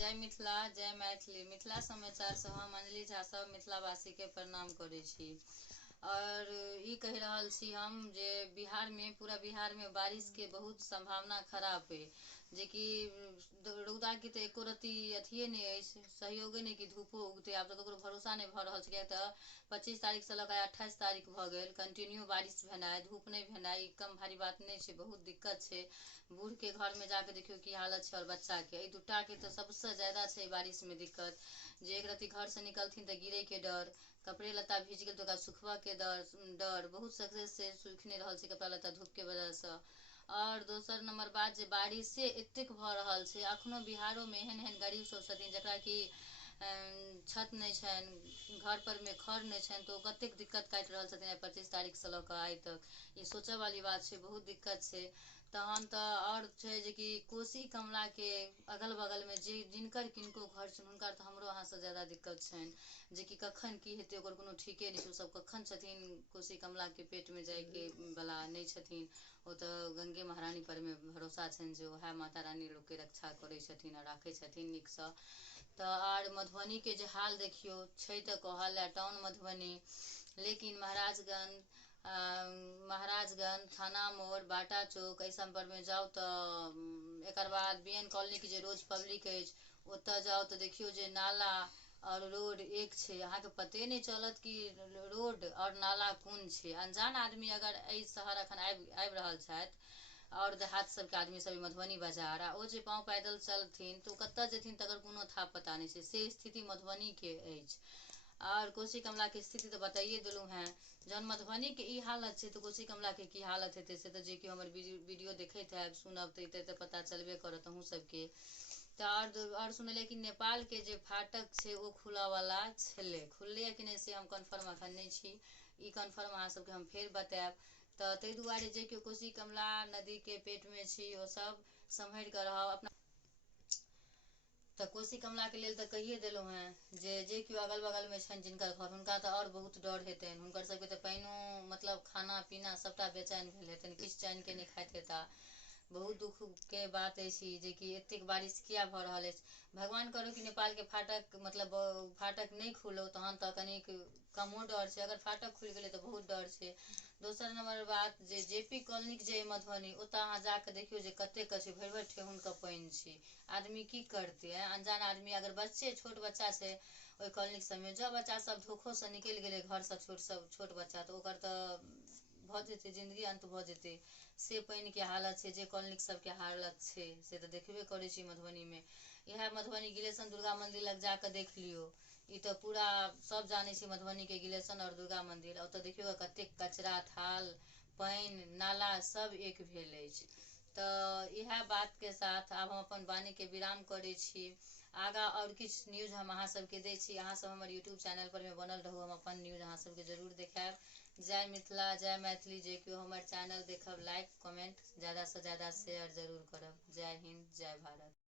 जय मिथिला जय मैथिली। मिथिला समाचार से हम अंजलि झा सब मिथिलावासी के प्रणाम करै छी और ई कहि रहल छी हम जे बिहार में पूरा बिहार में बारिश के बहुत संभावना खराब है, जे कि रौदा के तो एको रत्ती अथिये नहीं है, सहयोगे नहीं कि धूपो उगते। आब तो भरोसा नहीं भ रहल छै, किया तऽ 25 तारीख से लऽ 28 तारीख भ गेल कंटिन्यू बारिश भेनाइ, धूप नहीं भेनाइ कम भारी बात नहीं छै, बहुत दिक्कत छै। बूढ़ के घर में जाके देखियो की हालत छै और बच्चा के, दूटा के तो सबसे ज्यादा छै बारिश में दिक्कत। जे एक रत्ती घर से निकलथिन तो गिरे के डर, कपड़े लत्ता भीज गेल तो ओकरा सुखबा के डर बहुत सक्सेस से सूख नहीं रहल छै कपड़ा लत्ता धूप के वजह से। और दोसर नंबर बात जे बारिशे एतेक भ रहल छै, अखनो बिहारो में एहन एहन गरीब सब छथिन जकरा कि छत नहीं छनि, घर पर में खर नहीं छनि, तो कतेक दिक्कत काटि रहल छथिन 25 तारीख से लऽ आइ तक। ये सोचऽ वाली बात छै, बहुत दिक्कत छै। तहन तऽ और छै जे कि कोसी कमला के अगल बगल में जे जिनकर किनको घर छनि हुनकर तऽ हमरो अहाँ से ज्यादा दिक्कत छनि, जे कि कखन की हेतै ओकर कोनो ठीके नहीं छै। सब कखन छथिन कोसी कमला के पेट में जाय के बला नहीं छथिन, ओ तऽ गंगे महारानी पर में भरोसा छनि जे वएह माता रानी लोक के रक्षा करै छथिन और राखै छथिन नीक सँ। तऽ आर मधुबनी के जे हाल देखियो छै तऽ कहल है टाउन मधुबनी, लेकिन महाराजगंज थाना मोड़ बाटा चौक एहि सब पर में जाओ तो एकर बाद BN कॉलोनी के जे रोज पब्लिक अछि ओतऽ जाओ तो देखियो जे नाला और रोड एक छै, अहाँ के पते नहीं चलत कि रोड और नाला कोन छै। अनजान आदमी अगर एहि शहर अखन आबि रहल छथि और देहात सबके आदमी सब मधुबनी बाजार आ ओ जे पाँव पैदल चलथिन तो कतऽ जेथिन तकर कोनो था पता नहीं छै, से स्थिति मधुबनी के अछि। और कोसी कमला के स्थिति तो बताइए देलूँ हैं, जहन मधुबनी के ई हालत छै तो कोसी कमला के की हालत हेतै से तो जे कि हमर वीडियो देखैत हैब सुनब तऽ पता चलबे करत अहूँ सबके। तऽ और सुनलिए कि नेपाल के जे फाटक छै ओ खुलऽ वाला छलै, खुललै कि नहीं से हम कन्फर्म अखन नहीं छी, ई कन्फर्म अहाँ सबके हम फेर बतायब। तऽ ताहि दुआरे जे कि कोसी कमला नदी के पेट में छी ओ सब सम्हरि कऽ रहब अपना। तऽ कोसी कमला के लेल तऽ कहिए देलहुँ हैं जे केओ अगल बगल में छनि जिनकर घर हुनका तऽ और बहुत डर हेतनि, हुनकर सबके तऽ पानिओ मतलब खाना पीना सबटा बेचैन भेल हेतनि, किछु चैन के नहीं खाइत हेता। बहुत दुख के बात अछि जे कि एतेक बारिश किया भऽ रहल अछि। भगवान करू कि नेपाल के फाटक मतलब फाटक नहीं खुलो तहन तऽ कनिक कमो डर छै, अगर फाटक खुलि गेलै तऽ बहुत डर छै। दोसर नंबर बात जे JP कॉलोनी के जे मधुबनी ओतऽ अहाँ जाके देखियो जे कतेक छै, भरि भरि ठेहुन के पानि छै, आदमी की करते है। अनजान आदमी अगर बच्चे छोट बच्चा छै ओहि कॉलोनी सब में, जब बच्चा सब धोखो से निकलि गेलै घर से छोट बच्चा तऽ ओकर तऽ भऽ जेतै जिंदगी अंत भऽ जेतै। से पानि के हालत छै, जे कॉलोनी सबके हालत छै से तऽ देखबे करै छी मधुबनी में। इएह मधुबनी गिलेशन दुर्गा मंदिर लग जाके देख लियो, ई तो पूरा सब जाने छी मधुबनी के गिलेशन और दुर्गा मंदिर, ओतऽ देखियो कतेक कचरा थाल पानि नाला सब एक भेल अछि। तऽ इएह बात के साथ आब हम अपन वाणी के विराम करै छी। आगाँ और किछु न्यूज हम अहाँ सबके दै छी, अहाँ सब हमर यूट्यूब चैनल पर में बनल रहू, हम अपन न्यूज अहाँ सबके जरूर देखायब। जय मिथिला जय मैथिली। जे केओ हमर चैनल देखब लाइक कमेंट ज़्यादा से ज़्यादा शेयर जरूर करब। जय हिंद जय भारत।